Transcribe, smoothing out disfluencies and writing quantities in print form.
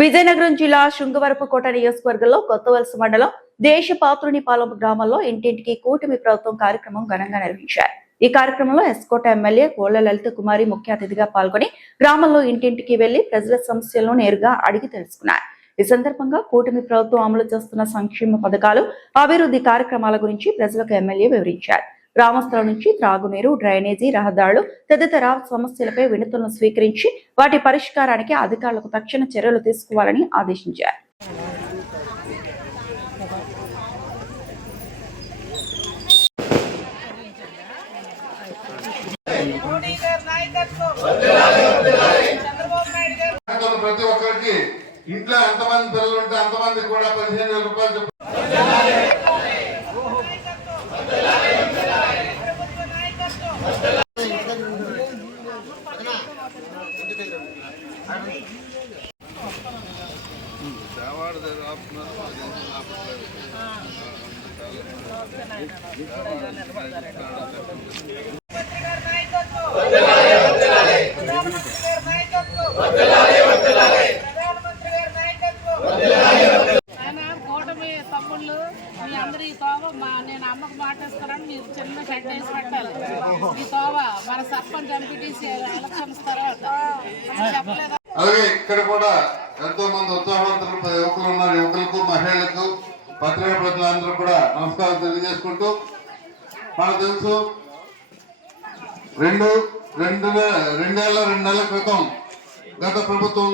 విజయనగరం జిల్లా శృంగవరపుకోట నియోజకవర్గంలో కొత్తవలస మండలం దేశపాత్రునిపాలెం గ్రామంలో ఇంటింటికి కూటమి ప్రభుత్వం కార్యక్రమం ఘనంగా నిర్వహించారు. ఈ కార్యక్రమంలో ఎస్కోట ఎమ్మెల్యే కోళ్ల లలిత కుమారి ముఖ్య అతిథిగా పాల్గొని గ్రామంలో ఇంటింటికి వెళ్లి ప్రజల సమస్యలను నేరుగా అడిగి తెలుసుకున్నారు. ఈ సందర్భంగా కూటమి ప్రభుత్వం అమలు చేస్తున్న సంక్షేమ పథకాలు, అభివృద్ధి కార్యక్రమాల గురించి ప్రజలకు ఎమ్మెల్యే వివరించారు. గ్రామస్తుల నుంచి త్రాగునీరు, డ్రైనేజీ, రహదారులు తదితర సమస్యలపై వినతులను స్వీకరించి వాటి పరిష్కారానికి అధికారులకు తక్షణ చర్యలు తీసుకోవాలని ఆదేశించారు. ప్రతి ఒక్కరికి ఇంట్లో ఎంతమంది పిల్లలు ఉంటే అంతమంది కూడా 15,000 రూపాయలు అందరూ ఈ తోవ నేను అమ్మకు మాటేస్తానని మీరు చిన్న షెడ్ వేసి పెట్టాలి. ఈ తోవ మన సర్పంచ్ ఎంపీటీసీ ఎలక్షన్స్ తర్వాత చెప్పలేదు. అలాగే ఇక్కడ కూడా ఎంతో మంది ఉత్సాహవంతులు యువకులు ఉన్నారు. యువకులకు, మహిళలకు, పత్రికా ప్రజలందరూ కూడా నమస్కారం తెలియజేసుకుంటూ, మనకు తెలుసు 2 నెలల క్రితం గత ప్రభుత్వం